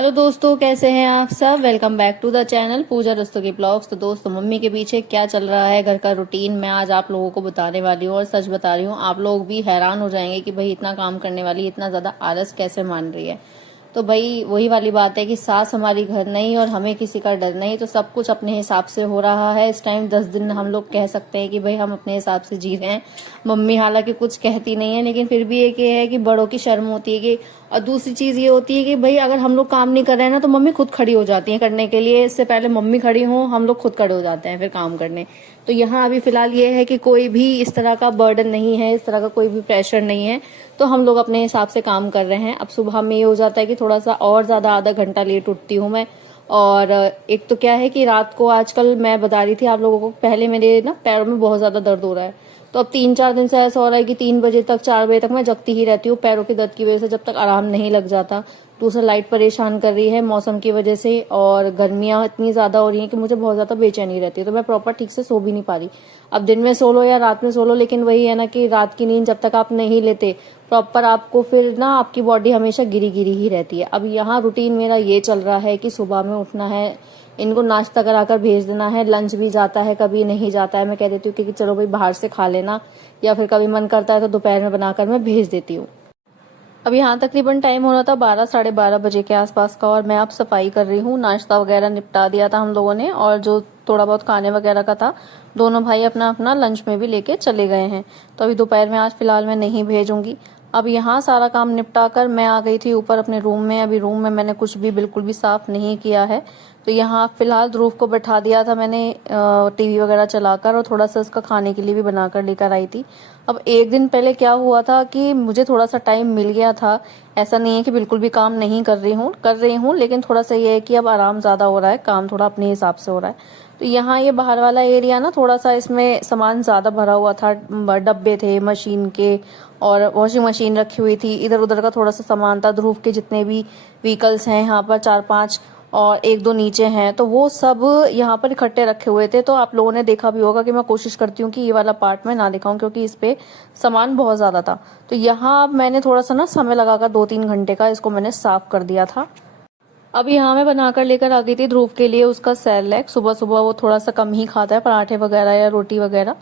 Hello दोस्तों, कैसे हैं आप सब। Welcome back to the channel Pooja रस्तों के ब्लॉग्स। तो दोस्तों, मम्मी के पीछे क्या चल रहा है घर का रूटीन मैं आज आप लोगों को बताने वाली हूँ। और सच बता रही हूँ, आप लोग भी हैरान हो जाएंगे कि भाई इतना काम करने वाली इतना ज्यादा आलस कैसे मान रही है। तो भाई वही वाली बात है कि सास हमारी घर नहीं और हमें किसी का डर नहीं। तो सब कुछ अपने हिसाब से हो रहा है इस टाइम। 10 दिन हम लोग कह सकते हैं कि भाई हम अपने हिसाब से जी रहे हैं। मम्मी हालांकि कुछ कहती नहीं है, लेकिन फिर भी एक ये है कि बड़ों की शर्म होती है कि। और दूसरी चीज ये होती है कि भाई अगर हम लोग काम नहीं कर रहे हैं ना, तो मम्मी खुद खड़ी हो जाती है करने के लिए। इससे पहले मम्मी खड़ी हो, हम लोग खुद खड़े हो जाते हैं फिर काम करने। तो यहाँ अभी फिलहाल ये है कि कोई भी इस तरह का बर्डन नहीं है, इस तरह का कोई भी प्रेशर नहीं है। तो हम लोग अपने हिसाब से काम कर रहे हैं। अब सुबह में ये हो जाता है कि थोड़ा सा और ज्यादा आधा घंटा लेट उठती हूँ मैं। और एक तो क्या है कि रात को आजकल मैं बता रही थी आप लोगों को, पहले मेरे ना पैरों में बहुत ज्यादा दर्द हो रहा है। तो अब 3-4 दिन से ऐसा हो रहा है कि 3 बजे तक 4 बजे तक मैं जगती ही रहती हूँ पैरों के दर्द की वजह से, जब तक आराम नहीं लग जाता। दूसरा लाइट परेशान कर रही है मौसम की वजह से, और गर्मियां इतनी ज्यादा हो रही हैं कि मुझे बहुत ज्यादा बेचैनी रहती है। तो मैं प्रॉपर ठीक से सो भी नहीं पा रही। अब दिन में सो लो या रात में सो लो, लेकिन वही है ना कि रात की नींद जब तक आप नहीं लेते प्रॉपर, आपको फिर ना आपकी बॉडी हमेशा गिरी गिरी ही रहती है। अब यहाँ रूटीन मेरा ये चल रहा है कि सुबह में उठना है, इनको नाश्ता कराकर भेज देना है। लंच भी जाता है, कभी नहीं जाता है। मैं कह देती हूँ कि चलो भाई बाहर से खा लेना, या फिर कभी मन करता है तो दोपहर में बनाकर मैं भेज देती हूँ। अब यहाँ तकरीबन टाइम हो रहा था 12-12:30 बजे के आसपास का, और मैं अब सफाई कर रही हूँ। नाश्ता वगैरह निपटा दिया था हम लोगों ने, और जो थोड़ा बहुत खाने वगैरह का था, दोनों भाई अपना अपना लंच में भी लेके चले गए हैं। तो अभी दोपहर में आज फिलहाल मैं नहीं भेजूंगी। अब यहाँ सारा काम निपटा कर मैं आ गई थी ऊपर अपने रूम में। अभी रूम में मैंने कुछ भी बिल्कुल भी साफ नहीं किया है। तो यहाँ फिलहाल ध्रुव को बैठा दिया था मैंने टीवी वगैरह चलाकर, और थोड़ा सा उसका खाने के लिए भी बनाकर लेकर आई थी। अब एक दिन पहले क्या हुआ था कि मुझे थोड़ा सा टाइम मिल गया था। ऐसा नहीं है कि बिल्कुल भी काम नहीं कर रही हूँ, लेकिन थोड़ा सा ये है कि अब आराम ज्यादा हो रहा है, काम थोड़ा अपने हिसाब से हो रहा है। तो यहाँ ये बाहर वाला एरिया ना, थोड़ा सा इसमें सामान ज्यादा भरा हुआ था। डब्बे थे मशीन के, और वॉशिंग मशीन रखी हुई थी। इधर उधर का थोड़ा सा सामान था, ध्रुव के जितने भी व्हीकल्स हैं यहाँ पर 4-5, और 1-2 नीचे हैं, तो वो सब यहाँ पर इकट्ठे रखे हुए थे। तो आप लोगों ने देखा भी होगा कि मैं कोशिश करती हूँ कि ये वाला पार्ट मैं ना दिखाऊं, क्योंकि इस पे सामान बहुत ज्यादा था। तो यहाँ अब मैंने थोड़ा सा ना समय लगाकर 2-3 घंटे का इसको मैंने साफ कर दिया था। अब यहाँ मैं बनाकर लेकर आ गई थी ध्रुव के लिए उसका सैरलैक। सुबह सुबह वो थोड़ा सा कम ही खाता है, पराठे वगैरह या रोटी वगैरह।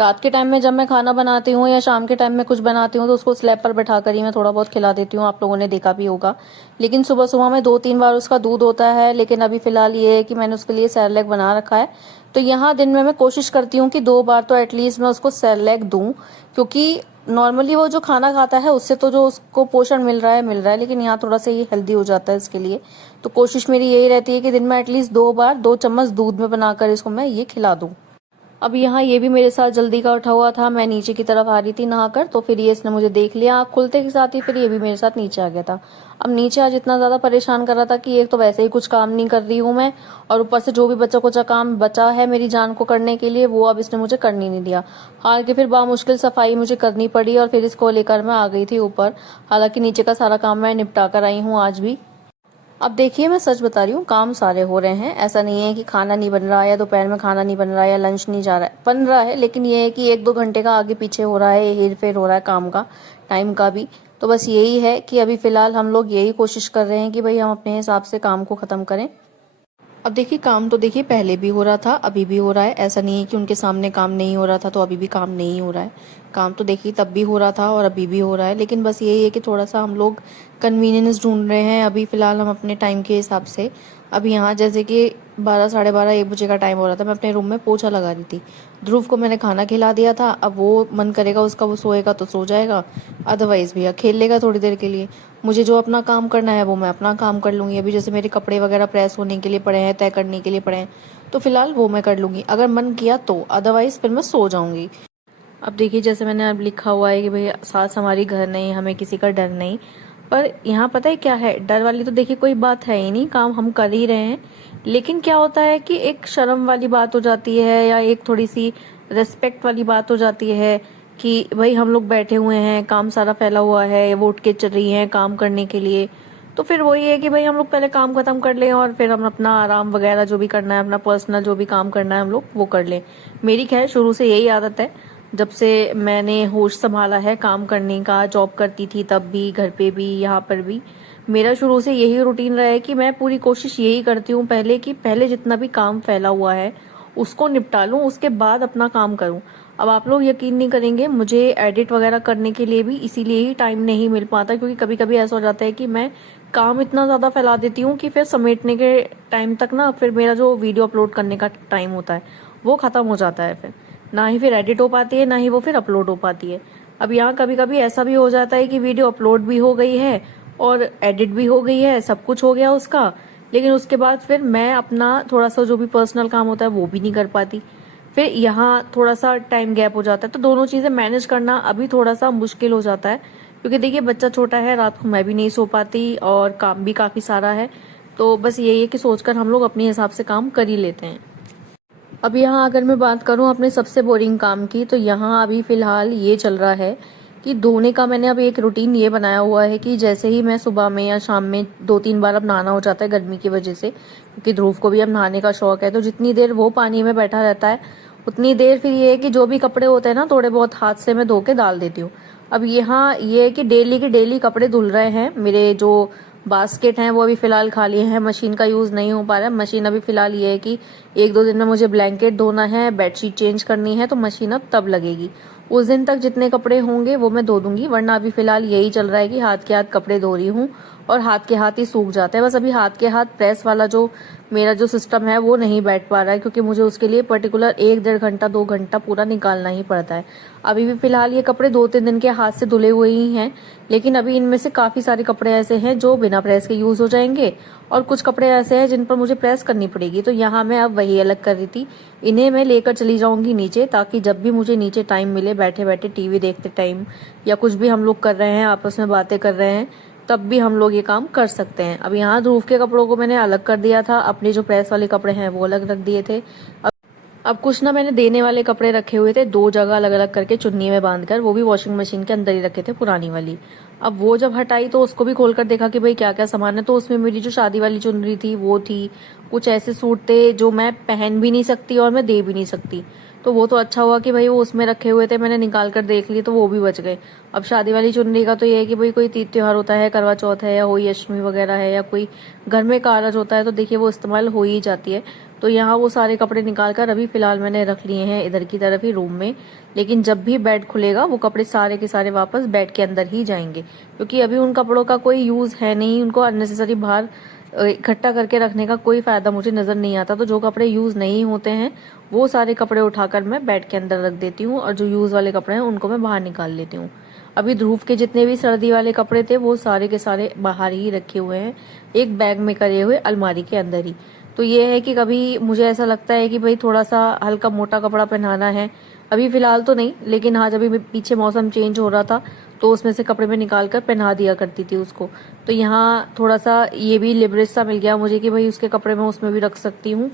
रात के टाइम में जब मैं खाना बनाती हूँ या शाम के टाइम में कुछ बनाती हूँ, तो उसको स्लैब पर बैठा कर ही मैं थोड़ा बहुत खिला देती हूँ, आप लोगों ने देखा भी होगा। लेकिन सुबह सुबह में 2-3 बार उसका दूध होता है। लेकिन अभी फिलहाल ये है कि मैंने उसके लिए सैरलैक बना रखा है। तो यहाँ दिन में मैं कोशिश करती हूँ कि 2 बार तो एटलीस्ट मैं उसको सैरलैक दूं, क्योंकि नॉर्मली वो जो खाना खाता है उससे तो जो उसको पोषण मिल रहा है, लेकिन यहाँ थोड़ा सा ये हेल्दी हो जाता है इसके लिए। तो कोशिश मेरी यही रहती है कि दिन में एटलीस्ट 2 बार 2 चम्मच दूध में बनाकर इसको मैं ये खिला दूं। अब यहाँ ये भी मेरे साथ जल्दी का उठा हुआ था। मैं नीचे की तरफ आ रही थी नहाकर, तो फिर ये इसने मुझे देख लिया आँख खुलते के साथ ही, फिर ये भी मेरे साथ नीचे आ गया था। अब नीचे आज इतना ज्यादा परेशान कर रहा था कि एक तो वैसे ही कुछ काम नहीं कर रही हूँ मैं, और ऊपर से जो भी बच्चा कुचा काम बचा है मेरी जान को करने के लिए, वो अब इसने मुझे करने नहीं दिया। हालांकि फिर बामुश्किल सफाई मुझे करनी पड़ी, और फिर इसको लेकर मैं आ गई थी ऊपर। हालांकि नीचे का सारा काम मैं निपटा कर आई हूँ आज भी। अब देखिए, मैं सच बता रही हूँ, काम सारे हो रहे हैं। ऐसा नहीं है कि खाना नहीं बन रहा है, या दोपहर में खाना नहीं बन रहा है, या लंच नहीं जा रहा है, बन रहा है। लेकिन ये है कि 1-2 घंटे का आगे पीछे हो रहा है, हेर फेर हो रहा है काम का, टाइम का भी। तो बस यही है कि अभी फिलहाल हम लोग यही कोशिश कर रहे हैं कि भाई हम अपने हिसाब से काम को खत्म करें। अब देखिए, काम तो देखिए पहले भी हो रहा था, अभी भी हो रहा है। ऐसा नहीं है कि उनके सामने काम नहीं हो रहा था तो अभी भी काम नहीं हो रहा है। काम तो देखिए तब भी हो रहा था और अभी भी हो रहा है। लेकिन बस यही है कि थोड़ा सा हम लोग कन्वीनियंस ढूंढ रहे हैं अभी फिलहाल हम अपने टाइम के हिसाब से। अब यहाँ जैसे कि 12-12:30-1 बजे का टाइम हो रहा था, मैं अपने रूम में पोछा लगा रही थी। ध्रुव को मैंने खाना खिला दिया था। अब वो मन करेगा उसका, वो सोएगा तो सो जाएगा, अदरवाइज भैया खेल लेगा थोड़ी देर के लिए। मुझे जो अपना काम करना है वो मैं अपना काम कर लूंगी। अभी जैसे मेरे कपड़े वगैरह प्रेस होने के लिए पड़े हैं, तय करने के लिए पड़े हैं, तो फिलहाल वो मैं कर लूंगी अगर मन किया तो, अदरवाइज फिर मैं सो जाऊंगी। अब देखिए, जैसे मैंने अब लिखा हुआ है कि भाई सास हमारी घर नहीं, हमें किसी का डर नहीं। पर यहाँ पता है क्या है, डर वाली तो देखिए कोई बात है ही नहीं, काम हम कर ही रहे हैं। लेकिन क्या होता है कि एक शर्म वाली बात हो जाती है, या एक थोड़ी सी रेस्पेक्ट वाली बात हो जाती है कि भाई हम लोग बैठे हुए हैं, काम सारा फैला हुआ है, वो उठ के चल रही है काम करने के लिए। तो फिर वही है कि भाई हम लोग पहले काम खत्म कर लें, और फिर हम अपना आराम वगैरह जो भी करना है, अपना पर्सनल जो भी काम करना है हम लोग वो कर लें। मेरी खैर शुरू से यही आदत है, जब से मैंने होश संभाला है काम करने का। जॉब करती थी तब भी, घर पे भी, यहाँ पर भी। मेरा शुरू से यही रूटीन रहा है कि मैं पूरी कोशिश यही करती हूँ पहले कि पहले जितना भी काम फैला हुआ है उसको निपटा लूँ, उसके बाद अपना काम करूँ। अब आप लोग यकीन नहीं करेंगे, मुझे एडिट वगैरह करने के लिए भी इसीलिए ही टाइम नहीं मिल पाता, क्योंकि कभी कभी ऐसा हो जाता है कि मैं काम इतना ज़्यादा फैला देती हूँ कि फिर समेटने के टाइम तक ना फिर मेरा जो वीडियो अपलोड करने का टाइम होता है वो ख़त्म हो जाता है। फिर ना ही फिर एडिट हो पाती है, ना ही वो फिर अपलोड हो पाती है। अब यहाँ कभी कभी ऐसा भी हो जाता है कि वीडियो अपलोड भी हो गई है और एडिट भी हो गई है, सब कुछ हो गया उसका, लेकिन उसके बाद फिर मैं अपना थोड़ा सा जो भी पर्सनल काम होता है वो भी नहीं कर पाती। फिर यहाँ थोड़ा सा टाइम गैप हो जाता है, तो दोनों चीजें मैनेज करना अभी थोड़ा सा मुश्किल हो जाता है, क्योंकि देखिए बच्चा छोटा है, रात को मैं भी नहीं सो पाती और काम भी काफी सारा है। तो बस यही है कि सोचकर हम लोग अपने हिसाब से काम कर ही लेते हैं। अब यहाँ अगर मैं बात करूँ अपने सबसे बोरिंग काम की, तो यहाँ अभी फिलहाल ये चल रहा है कि धोने का मैंने अब एक रूटीन ये बनाया हुआ है कि जैसे ही मैं सुबह में या शाम में 2-3 बार अब नहाना हो जाता है गर्मी की वजह से, क्योंकि ध्रुव को भी अब नहाने का शौक है, तो जितनी देर वो पानी में बैठा रहता है उतनी देर फिर ये है कि जो भी कपड़े होते हैं ना थोड़े बहुत हाथ से मैं धो के डाल देती हूँ। अब यहाँ ये है कि डेली के डेली कपड़े धुल रहे हैं। मेरे जो बास्केट हैं वो अभी फिलहाल खाली हैं, मशीन का यूज नहीं हो पा रहा है। मशीन अभी फिलहाल ये है कि 1-2 दिन में मुझे ब्लैंकेट धोना है, बेडशीट चेंज करनी है, तो मशीन अब तब लगेगी। उस दिन तक जितने कपड़े होंगे वो मैं धो दूंगी, वरना अभी फिलहाल यही चल रहा है कि हाथ के हाथ कपड़े धो रही हूँ और हाथ के हाथ ही सूख जाते हैं। बस अभी हाथ के हाथ प्रेस वाला जो मेरा जो सिस्टम है वो नहीं बैठ पा रहा है, क्योंकि मुझे उसके लिए पर्टिकुलर 1-1.5 घंटा 2 घंटा पूरा निकालना ही पड़ता है। अभी भी फिलहाल ये कपड़े 2-3 दिन के हाथ से धुले हुए ही हैं, लेकिन अभी इनमें से काफी सारे कपड़े ऐसे हैं जो बिना प्रेस के यूज हो जाएंगे और कुछ कपड़े ऐसे हैं जिन पर मुझे प्रेस करनी पड़ेगी। तो यहाँ मैं अब वही अलग कर रही थी, इन्हें मैं लेकर चली जाऊंगी नीचे, ताकि जब भी मुझे नीचे टाइम मिले बैठे बैठे टीवी देखते टाइम या कुछ भी हम लोग कर रहे हैं, आपस में बातें कर रहे हैं, तब भी हम लोग ये काम कर सकते हैं। अब यहाँ ध्रुव के कपड़ों को मैंने अलग कर दिया था, अपने जो प्रेस वाले कपड़े हैं वो अलग रख दिए थे। अब कुछ ना मैंने देने वाले कपड़े रखे हुए थे 2 जगह अलग अलग करके चुन्नी में बांधकर, वो भी वॉशिंग मशीन के अंदर ही रखे थे पुरानी वाली। अब वो जब हटाई तो उसको भी खोलकर देखा कि भाई क्या क्या सामान है, तो उसमें मेरी जो शादी वाली चुनरी थी वो थी, कुछ ऐसे सूट थे जो मैं पहन भी नहीं सकती और मैं दे भी नहीं सकती। तो वो तो अच्छा हुआ कि भाई वो उसमें रखे हुए थे, मैंने निकाल कर देख लिए तो वो भी बच गए। अब शादी वाली चुनरी का तो ये है कि भाई कोई तीज त्योहार होता है, करवा चौथ है या होली अष्टमी वगैरह है या कोई घर में कारज होता है, तो देखिए वो इस्तेमाल हो ही जाती है। तो यहाँ वो सारे कपड़े निकाल कर अभी फिलहाल मैंने रख लिए हैं इधर की तरफ ही रूम में, लेकिन जब भी बेड खुलेगा वो कपड़े सारे के सारे वापस बेड के अंदर ही जाएंगे, क्योंकि अभी उन कपड़ों का कोई यूज है नहीं, उनको अननेसेसरी बाहर इकट्ठा करके रखने का कोई फायदा मुझे नजर नहीं आता। तो जो कपड़े यूज नहीं होते हैं वो सारे कपड़े उठाकर मैं बेड के अंदर रख देती हूँ और जो यूज वाले कपड़े हैं उनको मैं बाहर निकाल लेती हूँ। अभी ध्रुव के जितने भी सर्दी वाले कपड़े थे वो सारे के सारे बाहर ही रखे हुए हैं, एक बैग में करे हुए अलमारी के अंदर ही। तो ये है कि कभी मुझे ऐसा लगता है कि भाई थोड़ा सा हल्का मोटा कपड़ा पहनाना है, अभी फिलहाल तो नहीं, लेकिन हाँ जब भी पीछे मौसम चेंज हो रहा था तो उसमें से कपड़े में निकाल कर पहना दिया करती थी उसको। तो यहाँ थोड़ा सा ये भी लिबरेज सा मिल गया मुझे कि भाई उसके कपड़े मैं उसमें भी रख सकती हूँ।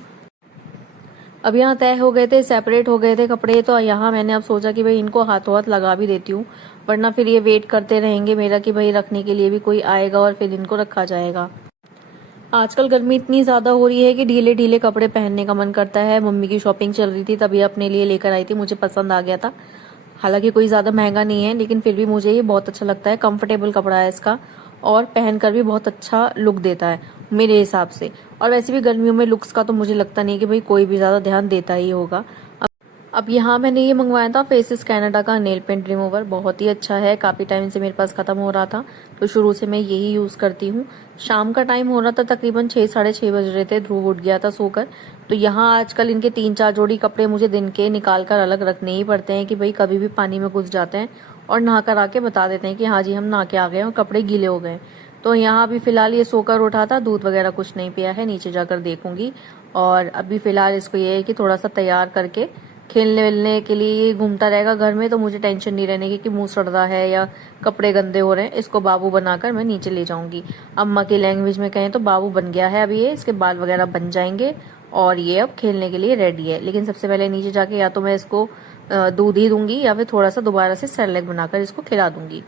अब यहाँ तय हो गए थे, सेपरेट हो गए थे कपड़े, तो यहाँ मैंने अब सोचा कि भाई इनको हाथों हाथ लगा भी देती हूँ, वरना फिर ये वेट करते रहेंगे मेरा कि भाई रखने के लिए भी कोई आएगा और फिर इनको रखा जाएगा। आजकल गर्मी इतनी ज्यादा हो रही है कि ढीले ढीले कपड़े पहनने का मन करता है। मम्मी की शॉपिंग चल रही थी तभी अपने लिए लेकर आई थी, मुझे पसंद आ गया था। हालांकि कोई ज्यादा महंगा नहीं है, लेकिन फिर भी मुझे ये बहुत अच्छा लगता है, कंफर्टेबल कपड़ा है इसका और पहनकर भी बहुत अच्छा लुक देता है मेरे हिसाब से। और वैसे भी गर्मियों में लुक्स का तो मुझे लगता नहीं कि भाई कोई भी ज्यादा ध्यान देता ही होगा। अब यहाँ मैंने ये मंगवाया था फेसेस कनाडा का नेल पेंट रिमूवर, बहुत ही अच्छा है, काफी टाइम से मेरे पास खत्म हो रहा था तो शुरू से मैं यही यूज करती हूँ। शाम का टाइम हो रहा था, तकरीबन 6-6:30 बज रहे थे, ध्रुव उठ गया था सोकर। तो यहाँ आजकल इनके 3-4 जोड़ी कपड़े मुझे दिन के निकाल कर अलग रखने ही पड़ते हैं कि भाई कभी भी पानी में घुस जाते हैं और नहा कर आके बता देते हैं कि हाँ जी हम नहा के आ गए और कपड़े गीले हो गए। तो यहाँ अभी फिलहाल ये सोकर उठा था, दूध वगैरह कुछ नहीं पिया है, नीचे जाकर देखूंगी। और अभी फिलहाल इसको ये है कि थोड़ा सा तैयार करके खेलने वेलने के लिए ये घूमता रहेगा घर में, तो मुझे टेंशन नहीं रहने की कि मुंह सड़ रहा है या कपड़े गंदे हो रहे हैं। इसको बाबू बनाकर मैं नीचे ले जाऊंगी। अम्मा की लैंग्वेज में कहें तो बाबू बन गया है अभी ये, इसके बाल वगैरह बन जाएंगे और ये अब खेलने के लिए रेडी है। लेकिन सबसे पहले नीचे जाके या तो मैं इसको दूध ही दूंगी या फिर थोड़ा सा दोबारा से सेरेलैक बनाकर इसको खिला दूंगी।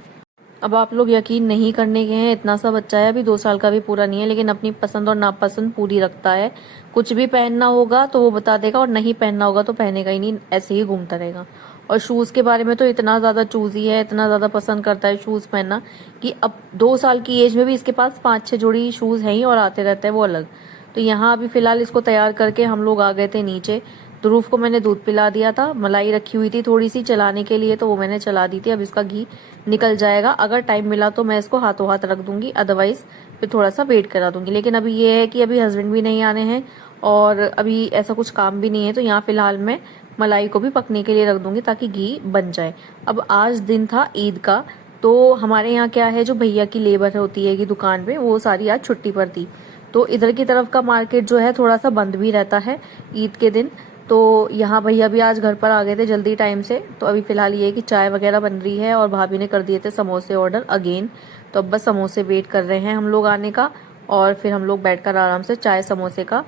अब आप लोग यकीन नहीं करने के हैं, इतना सा बच्चा है, अभी 2 साल का भी पूरा नहीं है, लेकिन अपनी पसंद और नापसंद पूरी रखता है। कुछ भी पहनना होगा तो वो बता देगा और नहीं पहनना होगा तो पहनेगा ही नहीं, ऐसे ही घूमता रहेगा। और शूज़ के बारे में तो इतना ज़्यादा चूज़ी है, इतना ज़्यादा पसंद करता है शूज़ पहनना कि अब 2 साल की एज में भी इसके पास 5-6 जोड़ी शूज़ हैं ही और आते रहते हैं वो अलग। तो यहाँ अभी फ़िलहाल इसको तैयार करके हम लोग आ गए थे नीचे। ध्रुव को मैंने दूध पिला दिया था, मलाई रखी हुई थी थोड़ी सी चलाने के लिए तो वो मैंने चला दी थी। अब इसका घी निकल जाएगा, अगर टाइम मिला तो मैं इसको हाथों हाथ रख दूंगी, अदरवाइज फिर थोड़ा सा वेट करा दूंगी। लेकिन अभी ये है कि अभी हस्बैंड भी नहीं आने हैं और अभी ऐसा कुछ काम भी नहीं है, तो यहाँ फिलहाल मैं मलाई को भी पकने के लिए रख दूंगी ताकि घी बन जाए। अब आज दिन था ईद का, तो हमारे यहाँ क्या है, जो भैया की लेबर होती है कि दुकान पे, वो सारी आज छुट्टी पर थी। तो इधर की तरफ का मार्केट जो है थोड़ा सा बंद भी रहता है ईद के दिन। तो यहाँ भैया भी आज घर पर आ गए थे जल्दी टाइम से। तो अभी फिलहाल ये है कि चाय वगैरह बन रही है और भाभी ने कर दिए थे समोसे ऑर्डर अगेन। तो अब बस समोसे वेट कर रहे हैं हम लोग आने का और फिर हम लोग बैठकर आराम से चाय समोसे का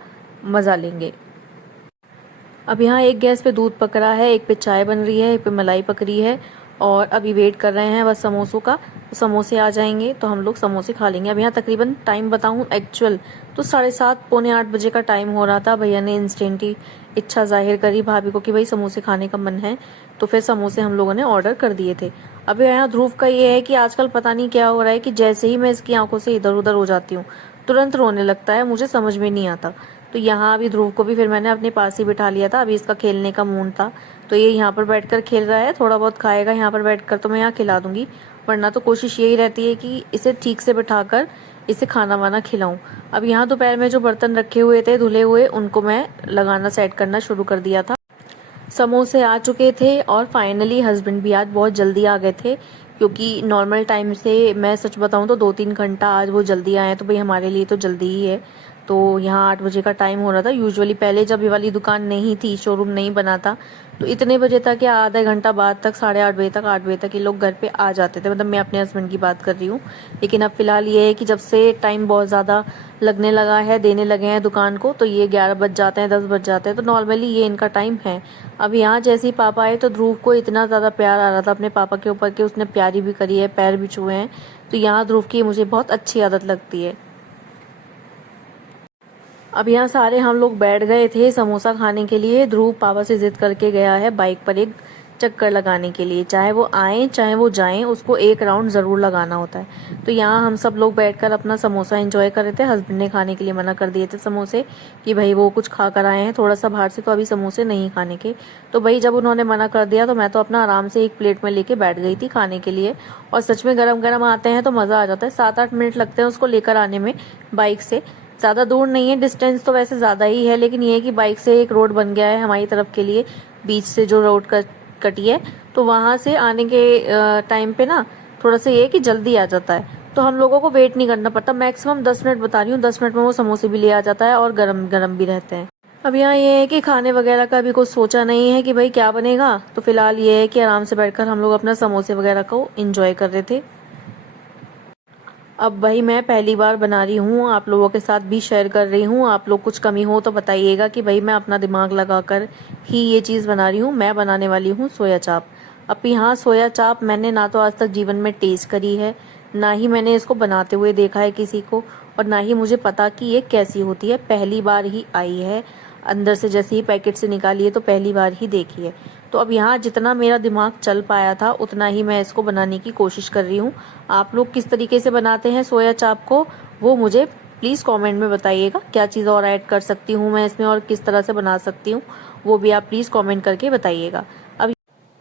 मजा लेंगे। अब यहाँ एक गैस पे दूध पक रहा है, एक पे चाय बन रही है, एक पे मलाई पक रही है और अभी वेट कर रहे हैं बस समोसों का। तो समोसे आ जाएंगे तो हम लोग समोसे खा लेंगे। अब यहाँ तकरीबन टाइम बताऊँ एक्चुअल तो 7:30 पौने 8 बजे का टाइम हो रहा था। भैया ने इंस्टेंट ही इच्छा जाहिर करी भाभी को कि भाई समोसे खाने का मन है, तो फिर समोसे हम लोगों ने ऑर्डर कर दिए थे। अब यहाँ ध्रुव का ये है कि आजकल पता नहीं क्या हो रहा है कि जैसे ही मैं इसकी आंखों से इधर उधर हो जाती हूँ तुरंत रोने लगता है, मुझे समझ में नहीं आता। तो यहाँ अभी ध्रुव को भी फिर मैंने अपने पास ही बिठा लिया था, अभी इसका खेलने का मूड था तो ये यहाँ पर बैठकर खेल रहा है, थोड़ा बहुत खाएगा यहाँ पर बैठकर तो मैं यहाँ खिला दूंगी, वरना तो कोशिश यही रहती है कि इसे ठीक से बिठाकर इसे खाना वाना खिलाऊं। अब यहाँ दोपहर में जो बर्तन रखे हुए थे धुले हुए उनको मैं लगाना सेट करना शुरू कर दिया था। समोसे आ चुके थे और फाइनली हस्बैंड भी आज बहुत जल्दी आ गए थे, क्योंकि नॉर्मल टाइम से मैं सच बताऊं तो 2-3 घंटा आज वो जल्दी आए, तो भाई हमारे लिए तो जल्दी ही है। तो यहाँ 8 बजे का टाइम हो रहा था। यूजुअली पहले जब ये वाली दुकान नहीं थी, शोरूम नहीं बना था, तो इतने बजे तक या आधा घंटा बाद तक 8:30 बजे तक 8 बजे तक ये लोग घर पे आ जाते थे, मतलब मैं अपने हस्बैंड की बात कर रही हूँ। लेकिन अब फिलहाल ये है कि जब से टाइम बहुत ज़्यादा लगने लगा है, देने लगे हैं दुकान को, तो ये 11 बज जाते हैं, 10 बज जाते हैं, तो नॉर्मली ये इनका टाइम है। अब यहाँ जैसे ही पापा आए तो ध्रुव को इतना ज़्यादा प्यार आ रहा था अपने पापा के ऊपर कि उसने प्यारी भी करी है, पैर भी छुए हैं। तो यहाँ ध्रुव की मुझे बहुत अच्छी आदत लगती है। अब यहाँ सारे हम लोग बैठ गए थे समोसा खाने के लिए। ध्रुव पापा से जिद करके गया है बाइक पर एक चक्कर लगाने के लिए, चाहे वो आए चाहे वो जाएं, उसको एक राउंड ज़रूर लगाना होता है। तो यहाँ हम सब लोग बैठकर अपना समोसा एंजॉय कर रहे थे। हस्बैंड ने खाने के लिए मना कर दिए थे समोसे कि भाई वो कुछ खा कर आए हैं थोड़ा सा बाहर से, तो अभी समोसे नहीं खाने के। तो भाई जब उन्होंने मना कर दिया तो मैं तो अपना आराम से एक प्लेट में लेके बैठ गई थी खाने के लिए। और सच में गरम गरम आते हैं तो मज़ा आ जाता है। 7-8 मिनट लगते हैं उसको लेकर आने में बाइक से। ज़्यादा दूर नहीं है, डिस्टेंस तो वैसे ज़्यादा ही है, लेकिन ये है कि बाइक से एक रोड बन गया है हमारी तरफ के लिए, बीच से जो रोड कटी है, तो वहाँ से आने के टाइम पे ना थोड़ा सा ये है कि जल्दी आ जाता है, तो हम लोगों को वेट नहीं करना पड़ता। मैक्सिमम 10 मिनट बता रही हूँ, 10 मिनट में वो समोसे भी ले आ जाता है और गरम गरम भी रहते हैं। अब यहाँ ये है कि खाने वगैरह का भी कुछ सोचा नहीं है कि भाई क्या बनेगा, तो फिलहाल ये है कि आराम से बैठकर हम लोग अपना समोसे वगैरह को एंजॉय कर रहे थे। अब भाई मैं पहली बार बना रही हूँ, आप लोगों के साथ भी शेयर कर रही हूँ। आप लोग कुछ कमी हो तो बताइएगा कि भाई मैं अपना दिमाग लगाकर ही ये चीज़ बना रही हूँ। मैं बनाने वाली हूँ सोया चाप। अब यहाँ सोया चाप मैंने ना तो आज तक जीवन में टेस्ट करी है, ना ही मैंने इसको बनाते हुए देखा है किसी को, और ना ही मुझे पता कि ये कैसी होती है। पहली बार ही आई है, अंदर से जैसे ही पैकेट से निकाली है तो पहली बार ही देखी है। तो अब यहाँ जितना मेरा दिमाग चल पाया था उतना ही मैं इसको बनाने की कोशिश कर रही हूँ। आप लोग किस तरीके से बनाते हैं सोया चाप को, वो मुझे प्लीज़ कमेंट में बताइएगा। क्या चीज़ और ऐड कर सकती हूँ मैं इसमें और किस तरह से बना सकती हूँ, वो भी आप प्लीज़ कमेंट करके बताइएगा।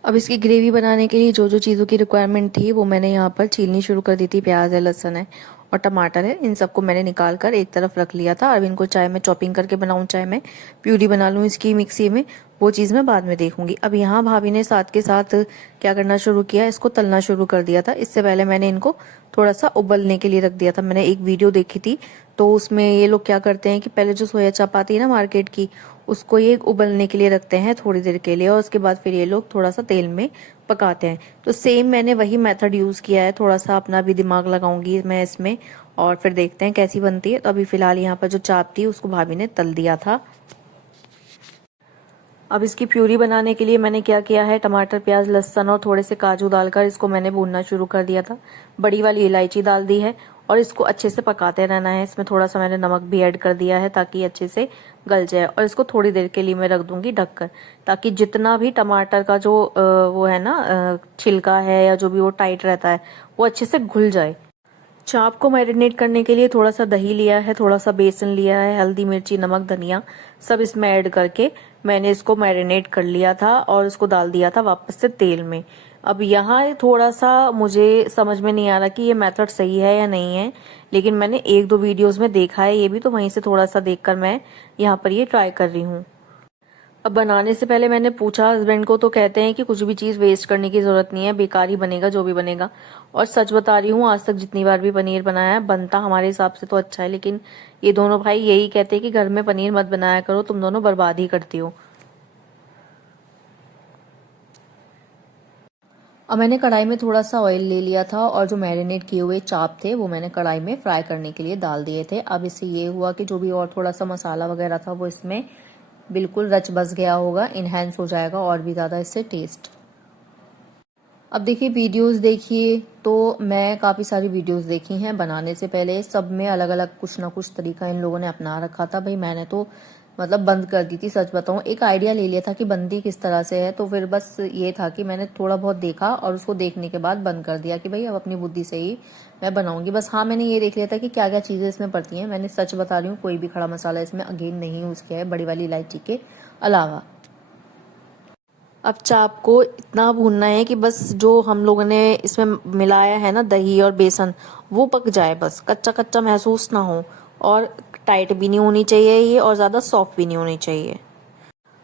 अब इसकी ग्रेवी बनाने के लिए जो जो चीज़ों की रिक्वायरमेंट थी वो मैंने यहाँ पर छीलनी शुरू कर दी थी। प्याज है, लहसुन है और टमाटर है, इन सबको मैंने निकाल कर एक तरफ रख लिया था। अब इनको चाहे मैं चॉपिंग करके बनाऊँ, चाहे मैं प्यूरी बना लूँ इसकी मिक्सी में, वो चीज़ मैं बाद में देखूंगी। अब यहाँ भाभी ने साथ के साथ क्या करना शुरू किया, इसको तलना शुरू कर दिया था। इससे पहले मैंने इनको थोड़ा सा उबलने के लिए रख दिया था। मैंने एक वीडियो देखी थी तो उसमें ये लोग क्या करते हैं कि पहले जो सोया चाप आती है ना मार्केट की, उसको ये उबलने के लिए रखते हैं थोड़ी देर के लिए, और उसके बाद फिर ये लोग थोड़ा सा तेल में पकाते हैं। तो सेम मैंने वही मेथड यूज़ किया है, थोड़ा सा अपना भी दिमाग लगाऊंगी मैं इसमें और फिर देखते हैं कैसी बनती है। तो अभी फिलहाल यहाँ पर जो चाप थी उसको भाभी ने तल दिया था। अब इसकी प्यूरी बनाने के लिए मैंने क्या किया है, टमाटर, प्याज, लहसुन और थोड़े से काजू डालकर इसको मैंने भूनना शुरू कर दिया था। बड़ी वाली इलायची डाल दी है और इसको अच्छे से पकाते रहना है। इसमें थोड़ा सा मैंने नमक भी ऐड कर दिया है ताकि अच्छे से गल जाए, और इसको थोड़ी देर के लिए मैं रख दूंगी ढककर, ताकि जितना भी टमाटर का जो वो है ना छिलका है या जो भी वो टाइट रहता है वो अच्छे से घुल जाए। चाप को मैरिनेट करने के लिए थोड़ा सा दही लिया है, थोड़ा सा बेसन लिया है, हल्दी, मिर्ची, नमक, धनिया सब इसमें ऐड करके मैंने इसको मैरिनेट कर लिया था और इसको डाल दिया था वापस से तेल में। अब यहाँ थोड़ा सा मुझे समझ में नहीं आ रहा कि ये मेथड सही है या नहीं है, लेकिन मैंने एक दो वीडियोस में देखा है ये भी, तो वहीं से थोड़ा सा देखकर मैं यहाँ पर ये ट्राई कर रही हूँ। अब बनाने से पहले मैंने पूछा हस्बैंड को, तो कहते हैं कि कुछ भी चीज़ वेस्ट करने की ज़रूरत नहीं है, बेकार ही बनेगा जो भी बनेगा। और सच बता रही हूँ, आज तक जितनी बार भी पनीर बनाया है बनता हमारे हिसाब से तो अच्छा है, लेकिन ये दोनों भाई यही कहते हैं कि घर में पनीर मत बनाया करो, तुम दोनों बर्बाद ही करती हो। अब मैंने कढ़ाई में थोड़ा सा ऑयल ले लिया था और जो मैरिनेट किए हुए चाप थे वो मैंने कढ़ाई में फ्राई करने के लिए डाल दिए थे। अब इससे ये हुआ कि जो भी और थोड़ा सा मसाला वगैरह था वो इसमें बिल्कुल रच बस गया होगा, इनहेंस हो जाएगा और भी ज़्यादा इससे टेस्ट। अब देखिए वीडियोस देखिए, तो मैं काफ़ी सारी वीडियोस देखी हैं बनाने से पहले, सब में अलग अलग कुछ ना कुछ तरीका इन लोगों ने अपना रखा था। भाई मैंने तो मतलब बंद कर दी थी, सच बताऊं। एक आइडिया ले लिया था कि बनती किस तरह से है, तो फिर बस ये था कि मैंने थोड़ा बहुत देखा और उसको देखने के बाद बंद कर दिया कि भाई अब अपनी बुद्धि से ही मैं बनाऊंगी बस। हाँ, मैंने ये देख लिया था कि क्या क्या चीज़ें इसमें पड़ती हैं। मैंने सच बता रही हूँ, कोई भी खड़ा मसाला इसमें अगेन नहीं यूज़ किया है बड़ी वाली इलायची के अलावा। अब चाप को इतना भूनना है कि बस जो हम लोगों ने इसमें मिलाया है ना दही और बेसन, वो पक जाए, बस कच्चा कच्चा महसूस ना हो। और टाइट भी नहीं होनी चाहिए ये, और ज़्यादा सॉफ्ट भी नहीं होनी चाहिए।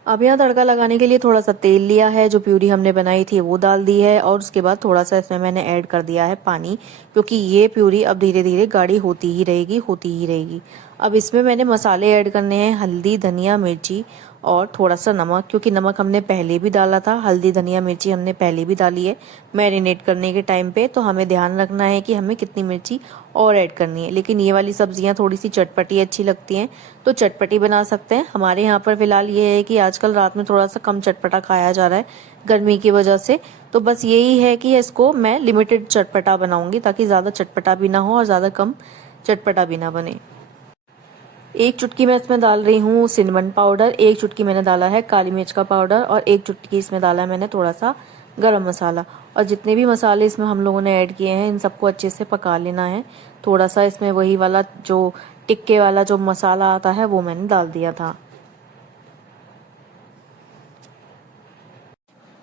अब यहाँ तड़का लगाने के लिए थोड़ा सा तेल लिया है, जो प्यूरी हमने बनाई थी वो डाल दी है, और उसके बाद थोड़ा सा इसमें मैंने ऐड कर दिया है पानी, क्योंकि ये प्यूरी अब धीरे धीरे गाढ़ी होती ही रहेगी, होती ही रहेगी। अब इसमें मैंने मसाले ऐड करने हैं, हल्दी, धनिया, मिर्ची और थोड़ा सा नमक, क्योंकि नमक हमने पहले भी डाला था, हल्दी, धनिया, मिर्ची हमने पहले भी डाली है मैरिनेट करने के टाइम पे, तो हमें ध्यान रखना है कि हमें कितनी मिर्ची और ऐड करनी है। लेकिन ये वाली सब्जियां थोड़ी सी चटपटी अच्छी लगती हैं, तो चटपटी बना सकते हैं। हमारे यहाँ पर फिलहाल ये है कि आजकल रात में थोड़ा सा कम चटपटा खाया जा रहा है गर्मी की वजह से, तो बस यही है कि इसको मैं लिमिटेड चटपटा बनाऊंगी, ताकि ज़्यादा चटपटा भी ना हो और ज़्यादा कम चटपटा भी ना बने। एक चुटकी मैं इसमें डाल रही हूँ सिनेमन पाउडर, एक चुटकी मैंने डाला है काली मिर्च का पाउडर, और एक चुटकी इसमें डाला है मैंने थोड़ा सा गरम मसाला। और जितने भी मसाले इसमें हम लोगों ने ऐड किए हैं इन सबको अच्छे से पका लेना है। थोड़ा सा इसमें वही वाला जो टिक्के वाला जो मसाला आता है वो मैंने डाल दिया था।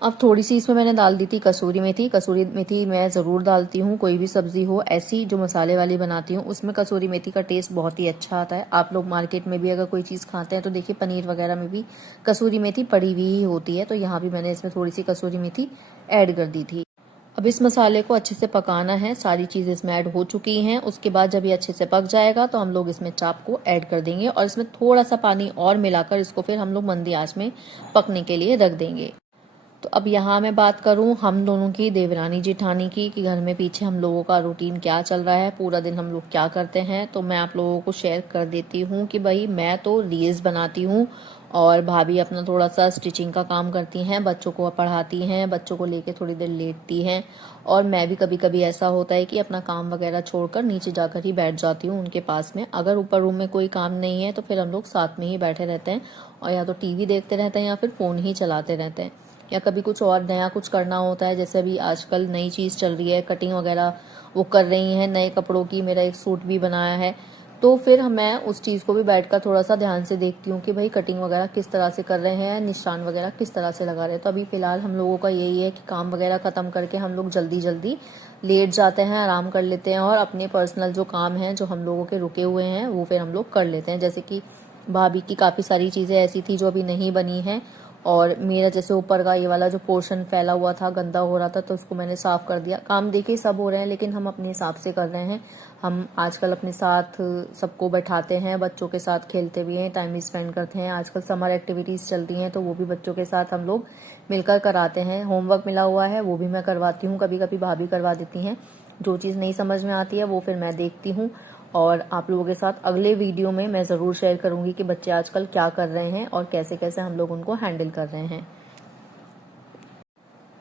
अब थोड़ी सी इसमें मैंने डाल दी थी कसूरी मेथी। कसूरी मेथी मैं ज़रूर डालती हूँ, कोई भी सब्जी हो ऐसी जो मसाले वाली बनाती हूँ उसमें कसूरी मेथी का टेस्ट बहुत ही अच्छा आता है। आप लोग मार्केट में भी अगर कोई चीज़ खाते हैं तो देखिए पनीर वगैरह में भी कसूरी मेथी पड़ी हुई ही होती है, तो यहाँ भी मैंने इसमें थोड़ी सी कसूरी मेथी ऐड कर दी थी। अब इस मसाले को अच्छे से पकाना है, सारी चीज़ें इसमें ऐड हो चुकी हैं। उसके बाद जब ये अच्छे से पक जाएगा तो हम लोग इसमें चाप को ऐड कर देंगे और इसमें थोड़ा सा पानी और मिलाकर इसको फिर हम लोग मंदी आंच में पकने के लिए रख देंगे। तो अब यहाँ मैं बात करूँ हम दोनों की, देवरानी जेठानी की, कि घर में पीछे हम लोगों का रूटीन क्या चल रहा है, पूरा दिन हम लोग क्या करते हैं, तो मैं आप लोगों को शेयर कर देती हूँ कि भाई मैं तो रील्स बनाती हूँ और भाभी अपना थोड़ा सा स्टिचिंग का काम करती हैं, बच्चों को पढ़ाती हैं, बच्चों को लेके थोड़ी देर लेटती हैं, और मैं भी कभी कभी ऐसा होता है कि अपना काम वगैरह छोड़कर नीचे जाकर ही बैठ जाती हूँ उनके पास में। अगर ऊपर रूम में कोई काम नहीं है तो फिर हम लोग साथ में ही बैठे रहते हैं और या तो टीवी देखते रहते हैं या फिर फ़ोन ही चलाते रहते हैं, या कभी कुछ और नया कुछ करना होता है। जैसे अभी आजकल नई चीज़ चल रही है, कटिंग वगैरह वो कर रही हैं नए कपड़ों की, मेरा एक सूट भी बनाया है, तो फिर मैं उस चीज़ को भी बैठकर थोड़ा सा ध्यान से देखती हूँ कि भाई कटिंग वगैरह किस तरह से कर रहे हैं, निशान वगैरह किस तरह से लगा रहे हैं। तो अभी फ़िलहाल हम लोगों का यही है कि काम वगैरह ख़त्म करके हम लोग जल्दी जल्दी लेट जाते हैं, आराम कर लेते हैं और अपने पर्सनल जो काम हैं जो हम लोगों के रुके हुए हैं वो फिर हम लोग कर लेते हैं। जैसे कि भाभी की काफ़ी सारी चीज़ें ऐसी थी जो अभी नहीं बनी हैं, और मेरा जैसे ऊपर का ये वाला जो पोर्शन फैला हुआ था, गंदा हो रहा था, तो उसको मैंने साफ़ कर दिया। काम देखिए सब हो रहे हैं लेकिन हम अपने हिसाब से कर रहे हैं। हम आजकल अपने साथ सबको बैठाते हैं, बच्चों के साथ खेलते भी हैं, टाइम स्पेंड करते हैं। आजकल समर एक्टिविटीज़ चल रही हैं तो वो भी बच्चों के साथ हम लोग मिलकर कराते हैं। होमवर्क मिला हुआ है वो भी मैं करवाती हूँ, कभी कभी भाभी करवा देती हैं। जो चीज़ नहीं समझ में आती है वो फिर मैं देखती हूँ और आप लोगों के साथ अगले वीडियो में मैं ज़रूर शेयर करूंगी कि बच्चे आजकल क्या कर रहे हैं और कैसे कैसे हम लोग उनको हैंडल कर रहे हैं।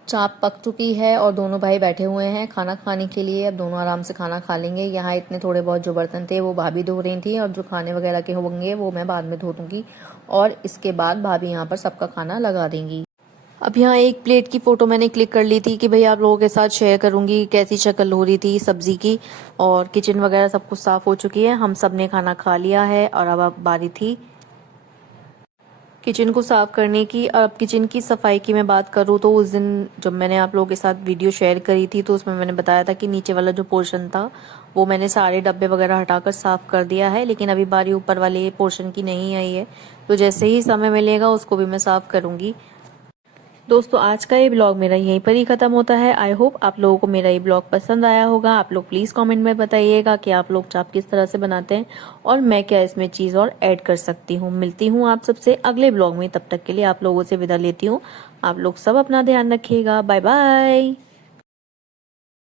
चाप पक चुकी है और दोनों भाई बैठे हुए हैं खाना खाने के लिए। अब दोनों आराम से खाना खा लेंगे। यहाँ इतने थोड़े बहुत जो बर्तन थे वो भाभी धो रही थी और जो खाने वगैरह के होंगे वो मैं बाद में धो दूंगी और इसके बाद भाभी यहाँ पर सबका खाना लगा देंगी। अब यहाँ एक प्लेट की फोटो मैंने क्लिक कर ली थी कि भाई आप लोगों के साथ शेयर करूंगी कैसी शक्ल हो रही थी सब्जी की। और किचन वगैरह सब कुछ साफ हो चुकी है, हम सब ने खाना खा लिया है और अब बारी थी किचन को साफ करने की। अब किचन की सफाई की मैं बात करूँ तो उस दिन जब मैंने आप लोगों के साथ वीडियो शेयर करी थी तो उसमें मैंने बताया था कि नीचे वाला जो पोर्शन था वो मैंने सारे डब्बे वगैरह हटाकर साफ कर दिया है, लेकिन अभी बारी ऊपर वाले पोर्शन की नहीं आई है, तो जैसे ही समय मिलेगा उसको भी मैं साफ करूंगी। दोस्तों आज का ये ब्लॉग मेरा यहीं पर ही खत्म होता है। आई होप आप लोगों को मेरा ये ब्लॉग पसंद आया होगा। आप लोग प्लीज कमेंट में बताइएगा कि आप लोग चाप किस तरह से बनाते हैं और मैं क्या इसमें चीज और ऐड कर सकती हूँ। मिलती हूँ आप सबसे अगले ब्लॉग में, तब तक के लिए आप लोगों से विदा लेती हूँ। आप लोग सब अपना ध्यान रखिएगा। Bye bye.